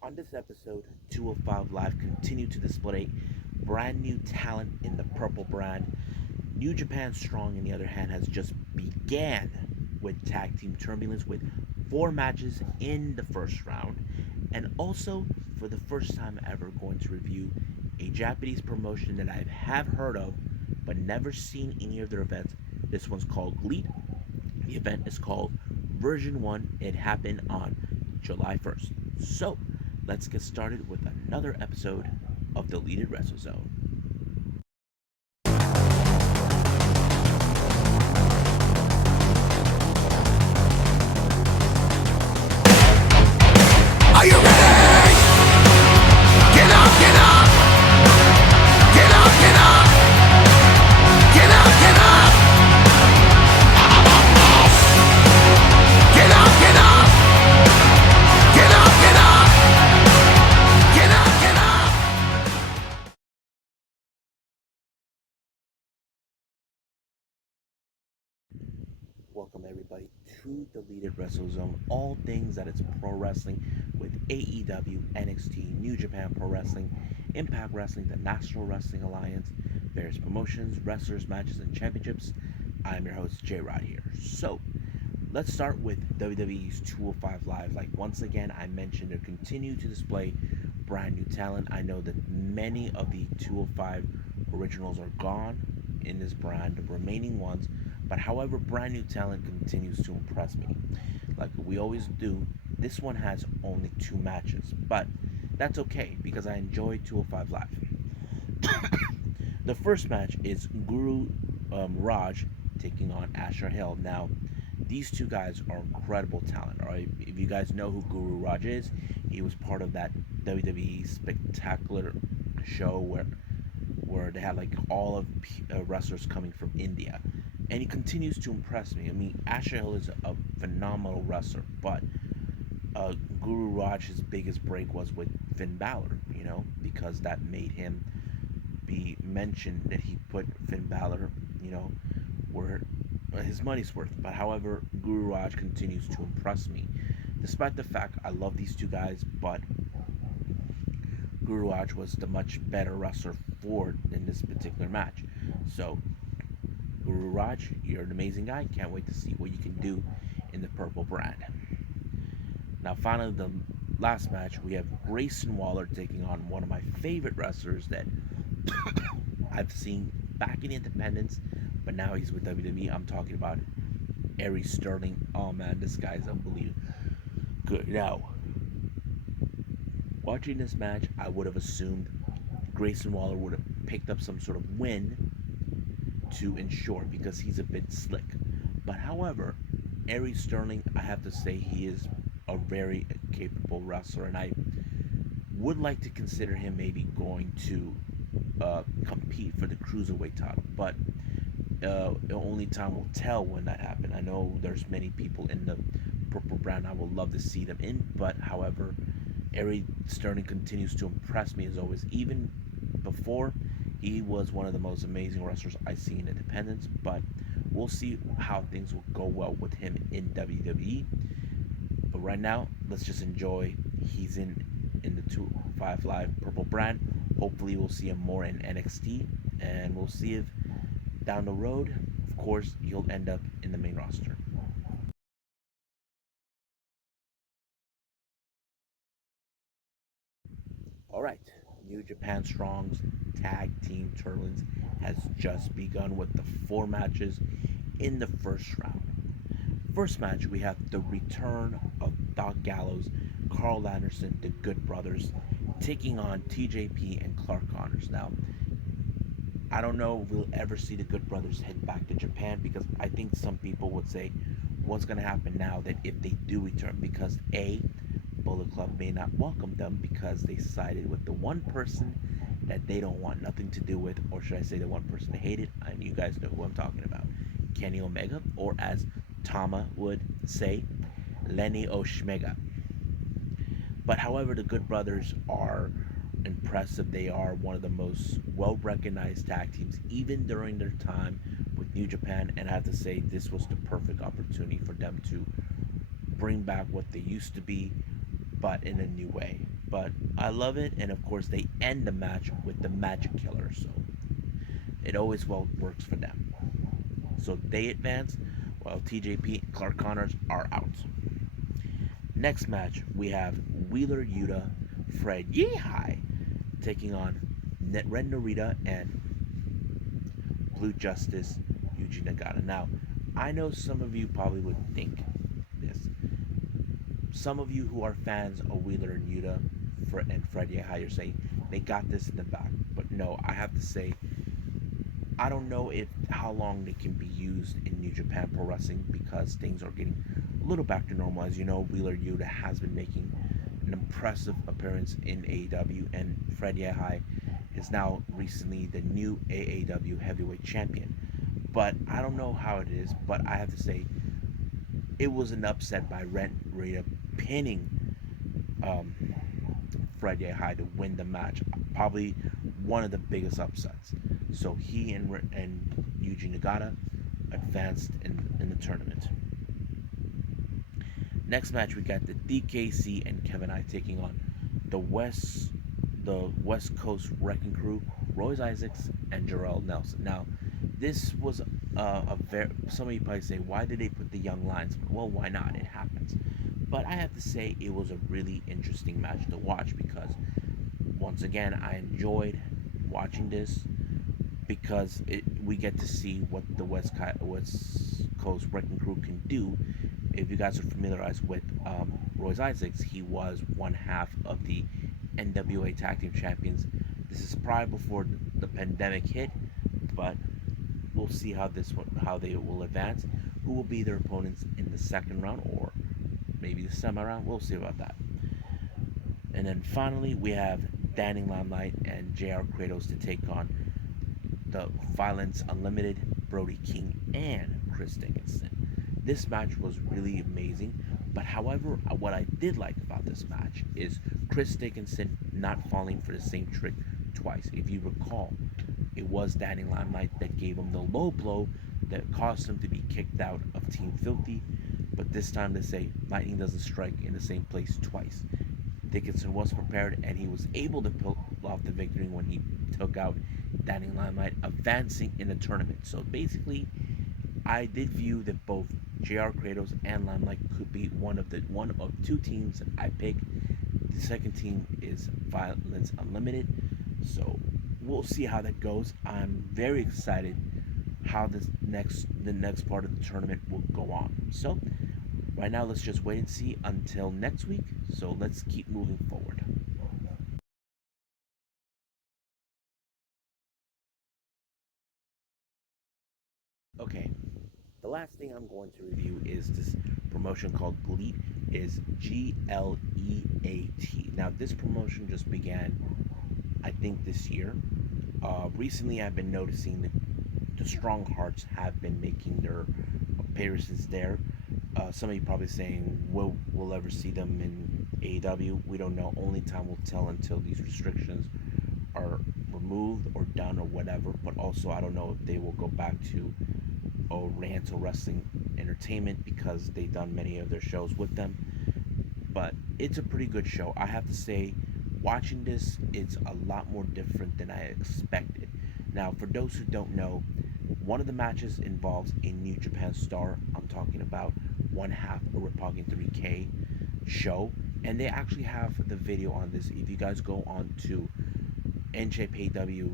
On this episode, 205 Live continue to display brand new talent in the purple brand. New Japan Strong, on the other hand, has just began with Tag Team Turbulence with 4 matches in the first round, and also for the first time ever going to review a Japanese promotion that I have heard of but never seen any of their events. This one's called GLEAT. The event is called Version 1. It happened on July 1st. So, let's get started with another episode of Deleted Wrestle Zone. Are you ready? Get up, get up! Get up, get up! Get up, get up! Get up, get up! Get up, get up! Get up, get up! Welcome everybody to Deleted Wrestle Zone. All things that is pro wrestling with AEW, NXT, New Japan Pro Wrestling, Impact Wrestling, the National Wrestling Alliance, various promotions, wrestlers, matches, and championships. I'm your host, J Rod here. So, let's start with WWE's 205 Live. Like, once again, I mentioned they continue to display brand new talent. I know that many of the 205 originals are gone in this brand, the remaining ones, but however, brand new talent continues to impress me. Like we always do, this one has only 2 matches, but that's okay because I enjoy 205 Live. The first match is Guru Raj taking on Asher Hill. Now, these two guys are incredible talent. All right, if you guys know who Guru Raj is, he was part of that WWE spectacular show where they had like all of wrestlers coming from India, and he continues to impress me. I mean, Asher Hill is a phenomenal wrestler, but Guru Raj's biggest break was with Finn Balor, because that made him be mentioned that he put Finn Balor, where his money's worth. But however, Guru Raj continues to impress me, despite the fact I love these two guys, but Guru Raj was the much better wrestler for in this particular match. So, Guru Raj, you're an amazing guy. Can't wait to see what you can do in the purple brand. Now, finally, the last match, we have Grayson Waller taking on one of my favorite wrestlers that I've seen back in Independence, but now he's with WWE. I'm talking about Aries Sterling. Oh man, this guy's unbelievable. Good. Now, watching this match, I would have assumed Grayson Waller would have picked up some sort of win to ensure because he's a bit slick. But however, Aries Sterling, I have to say he is a very capable wrestler, and I would like to consider him maybe going to compete for the cruiserweight title. But only time will tell when that happens. I know there's many people in the purple brand I would love to see them in, but however, Aries Sterling continues to impress me as always. Even before, he was one of the most amazing wrestlers I see in Independence, but we'll see how things will go well with him in WWE. But right now, let's just enjoy. He's in the 205 Live purple brand. Hopefully, we'll see him more in NXT, and we'll see if down the road, of course, he'll end up in the main roster. All right, New Japan Strong's Tag Team Turbulence has just begun with the 4 matches in the first round. First match, we have the return of Doc Gallows, Carl Anderson, the Good Brothers, taking on TJP and Clark Connors. Now, I don't know if we'll ever see the Good Brothers head back to Japan because I think some people would say, what's going to happen now that if they do return? Because A, Bullet Club may not welcome them because they sided with the one person that they don't want nothing to do with, or should I say the one person they hated, and you guys know who I'm talking about. Kenny Omega, or as Tama would say, Lenny Oshmega. But however, the Good Brothers are impressive. They are one of the most well-recognized tag teams, even during their time with New Japan, and I have to say this was the perfect opportunity for them to bring back what they used to be, but in a new way. But I love it, and of course they end the match with the Magic Killer, so it always well works for them. So they advance, while TJP and Clark Connors are out. Next match, we have Wheeler Yuta, Fred Yehi taking on Ren Narita and Blue Justice, Yuji Nagata. Now, I know some of you probably would think this. Some of you who are fans of Wheeler and Yuta and Fred Yehi, you're saying they got this in the back. But no, I have to say, I don't know if how long they can be used in New Japan Pro Wrestling because things are getting a little back to normal. As you know, Wheeler Yuta has been making an impressive appearance in AEW, and Fred Yehi is now recently the new AEW Heavyweight Champion. But I don't know how it is, but I have to say it was an upset by Ren Rita pinning um, Fred Yehi to win the match. Probably one of the biggest upsets. So he and Yuji Nagata advanced in the tournament. Next match we got the DKC and Kevin I taking on the West Coast Wrecking Crew, Royce Isaacs and Jarrell Nelson. Now, this was a very. Some of you probably say, why did they put the young lions? Well, why not? It happens. But I have to say, it was a really interesting match to watch because, once again, I enjoyed watching this because we get to see what the West Coast Wrecking Crew can do. If you guys are familiarized with Royce Isaacs, he was one half of the NWA Tag Team Champions. This is probably before the pandemic hit, but we'll see how they will advance. Who will be their opponents in the second round or maybe the semi round? We'll see about that. And then finally, we have Danny Limelight and JR Kratos to take on the Violence Unlimited, Brody King, and Chris Dickinson. This match was really amazing, but however, what I did like about this match is Chris Dickinson not falling for the same trick twice. If you recall, it was Danny Limelight that gave him the low blow that caused him to be kicked out of Team Filthy, but this time they say lightning doesn't strike in the same place twice. Dickinson was prepared and he was able to pull off the victory when he took out Danny Limelight, advancing in the tournament. So basically, I did view that both JR Kratos and Limelight could be one of two teams that I picked. The second team is Violence Unlimited. So we'll see how that goes. I'm very excited how the next part of the tournament will go on. So right now, let's just wait and see until next week. So let's keep moving forward. Okay, the last thing I'm going to review is this promotion called GLEAT. Is GLEAT. Now this promotion just began, I think, this year. Recently, I've been noticing that the Strong Hearts have been making their appearances there. Some of you probably saying, will we'll ever see them in AEW? We don't know. Only time will tell until these restrictions are removed or done or whatever. But also, I don't know if they will go back to Oriental Wrestling Entertainment because they've done many of their shows with them. But it's a pretty good show. I have to say, watching this, it's a lot more different than I expected. Now, for those who don't know, one of the matches involves a New Japan star. I'm talking about one half of Roppongi 3K show, and they actually have the video on this. If you guys go on to NJPW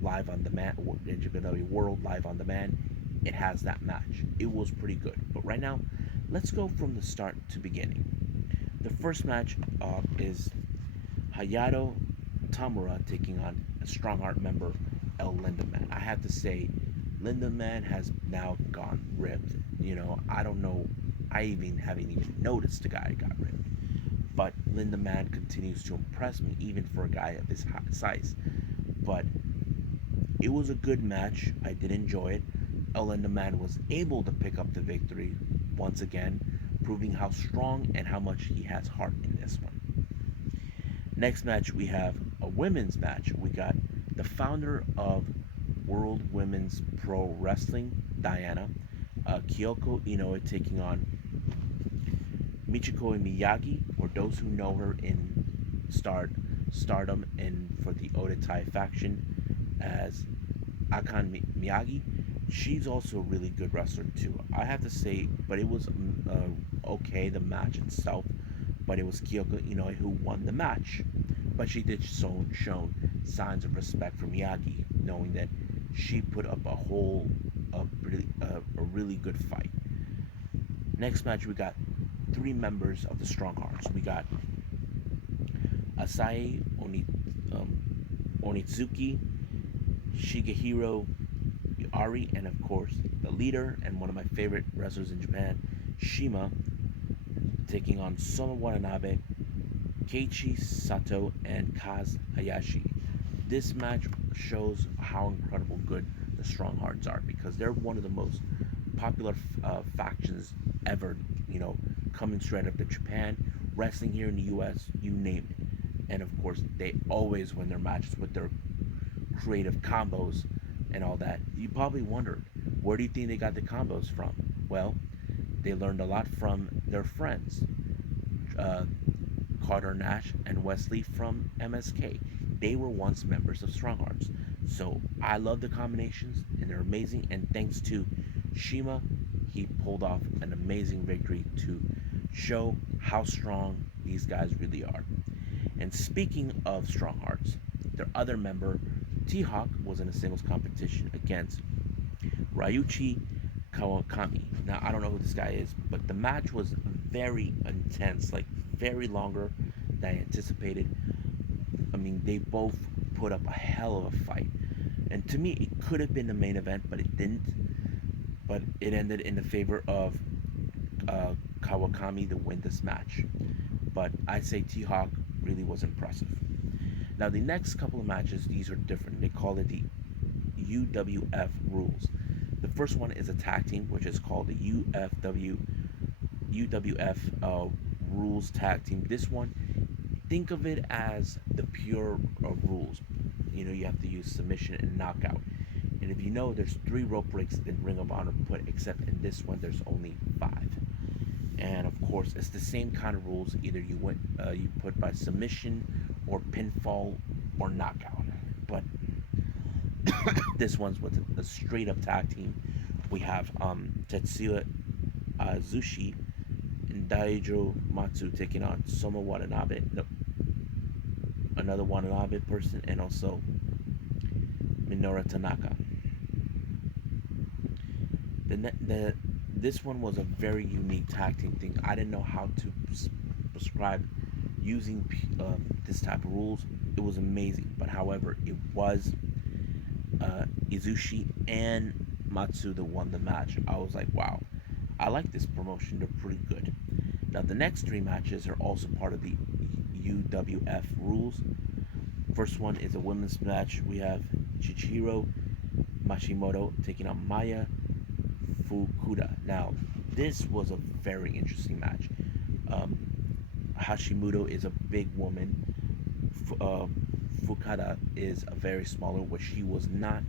Live on Demand, NJPW World Live on Demand, it has that match. It was pretty good. But right now, let's go from the start to beginning. The first match is Hayato Tamura taking on a Strongheart member, El Lindaman. I have to say, Lindaman has now gone ripped. I don't know. I haven't even noticed the guy got ripped. But Lindaman continues to impress me, even for a guy of his size. But it was a good match. I did enjoy it. El Lindaman was able to pick up the victory once again, proving how strong and how much he has heart in this one. Next match, we have a women's match. We got the founder of World Women's Pro Wrestling, Diana, Kyoko Inoue, taking on Michiko Miyagi, or those who know her in start stardom in for the Odatai faction as Miyagi. She's also a really good wrestler too. I have to say, but it was okay the match itself, but it was Kyoko Inoue who won the match. But she did shown signs of respect for Miyagi, knowing that she put up a really good fight. Next match, we got three members of the Strong Hearts. We got Asai Onitsuki, Shigehiro Ari, and of course the leader and one of my favorite wrestlers in Japan, Shima, taking on Soma Watanabe, Keiichi Sato, and Kaz Hayashi. This match shows how incredible good the Strong Hearts are because they're one of the most popular factions ever. You know, coming straight up to Japan, wrestling here in the U.S., you name it. And of course, they always win their matches with their creative combos and all that. You probably wondered, where do you think they got the combos from? Well, they learned a lot from their friends, uh, Carter Nash and Wesley from MSK. They were once members of Strong Hearts. So I love the combinations and they're amazing. And thanks to Shima, he pulled off an amazing victory to show how strong these guys really are. And speaking of Strong Hearts, their other member, T Hawk, was in a singles competition against Ryuichi Kawakami. Now, I don't know who this guy is, but the match was very intense, like very longer than I anticipated. I mean, they both put up a hell of a fight. And to me, it could have been the main event, but it didn't. But it ended in the favor of Kawakami to win this match. But I'd say T Hawk really was impressive. Now, the next couple of matches, these are different. They call it the UWF rules. The first one is a tag team, which is called the UWF rules tag team. This one, think of it as the pure rules. You know, you have to use submission and knockout. And if you know, there's 3 rope breaks in Ring of Honor put, except in this one, there's only 5. And of course, it's the same kind of rules. Either you put by submission, or pinfall, or knockout. But this one's with a straight up tag team. We have Tetsuya Zushi and Daijo Matsu taking on Soma Watanabe, another Watanabe person, and also Minoru Tanaka. This one was a very unique tag team thing. I didn't know how to prescribe using this type of rules. It was amazing, but however, it was Izushi and Matsu that won the match. I was like, wow, I like this promotion. They're pretty good. Now, the next 3 matches are also part of the UWF rules. First one is a women's match. We have Chichiro Mashimoto taking on Maya Fukuda. Now, this was a very interesting match. Hashimoto is a big woman. Fukuda is a very smaller, which she was not.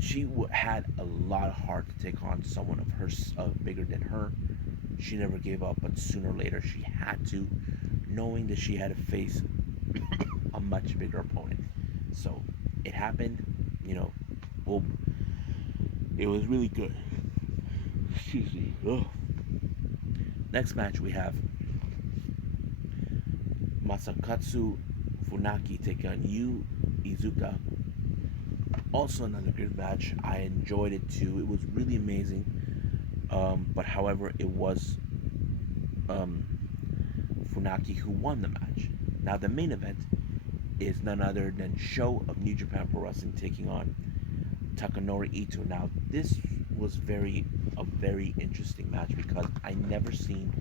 She had a lot of heart to take on someone of her bigger than her. She never gave up, but sooner or later she had to, knowing that she had to face a much bigger opponent. So it happened. You know, well, it was really good. Excuse me. Ugh. Next match we have Masakatsu Funaki taking on Yu Iizuka. Also another good match. I enjoyed it too. It was really amazing. But however, it was Funaki who won the match. Now the main event is none other than Sho of New Japan Pro Wrestling taking on Takanori Ito. Now this was a very interesting match because I never seen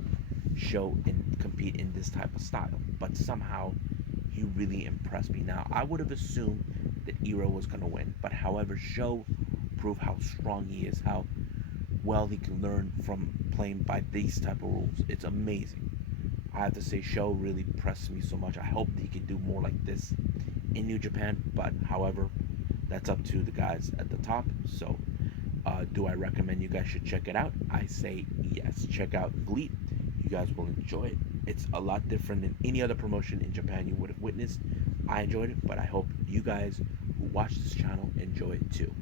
Sho compete in this type of style, but somehow he really impressed me. Now I would have assumed that Iro was going to win, but however, Sho proved how strong he is, how well he can learn from playing by these type of rules. It's amazing. I have to say, Sho really impressed me so much. I hope he could do more like this in New Japan, but however, that's up to the guys at the top. So, do I recommend you guys should check it out? I say yes. Check out GLEAT. You guys will enjoy it. It's a lot different than any other promotion in Japan you would have witnessed. I enjoyed it, but I hope you guys who watch this channel enjoy it too.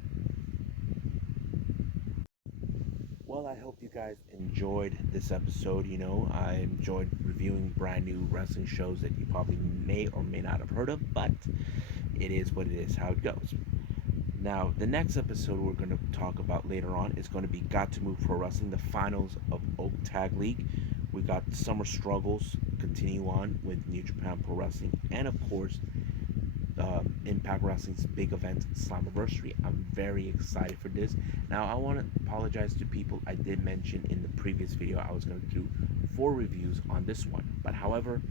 Well, I hope you guys enjoyed this episode. You know, I enjoyed reviewing brand new wrestling shows that you probably may or may not have heard of, but it is what it is, how it goes. Now, the next episode we're going to talk about later on is going to be Got to Move Pro Wrestling, the finals of Oak Tag League. We got summer struggles continue on with New Japan Pro Wrestling, and of course, Impact Wrestling's big event, Slammiversary. I'm very excited for this. Now, I want to apologize to people. I did mention in the previous video I was going to do 4 reviews on this one, but however,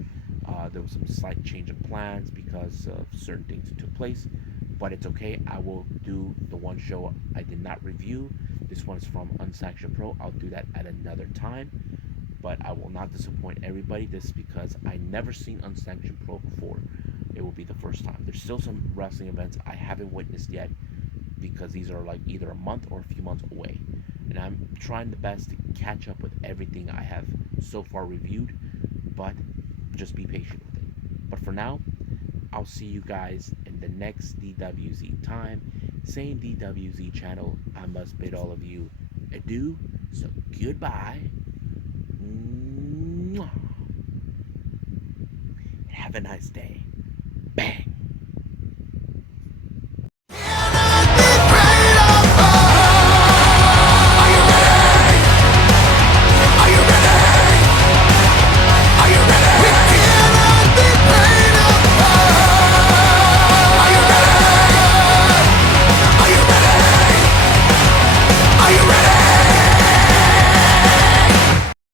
there was some slight change of plans because of certain things that took place. But it's okay. I will do the one show I did not review. This one's from Unsanctioned Pro. I'll do that at another time. But I will not disappoint everybody. This is because I never seen Unsanctioned Pro before. It will be the first time. There's still some wrestling events I haven't witnessed yet because these are like either a month or a few months away. And I'm trying the best to catch up with everything I have so far reviewed, but just be patient with it. But for now, I'll see you guys in the next DWZ time. Same DWZ channel. I must bid all of you adieu. So goodbye. Mwah. Have a nice day. Bang.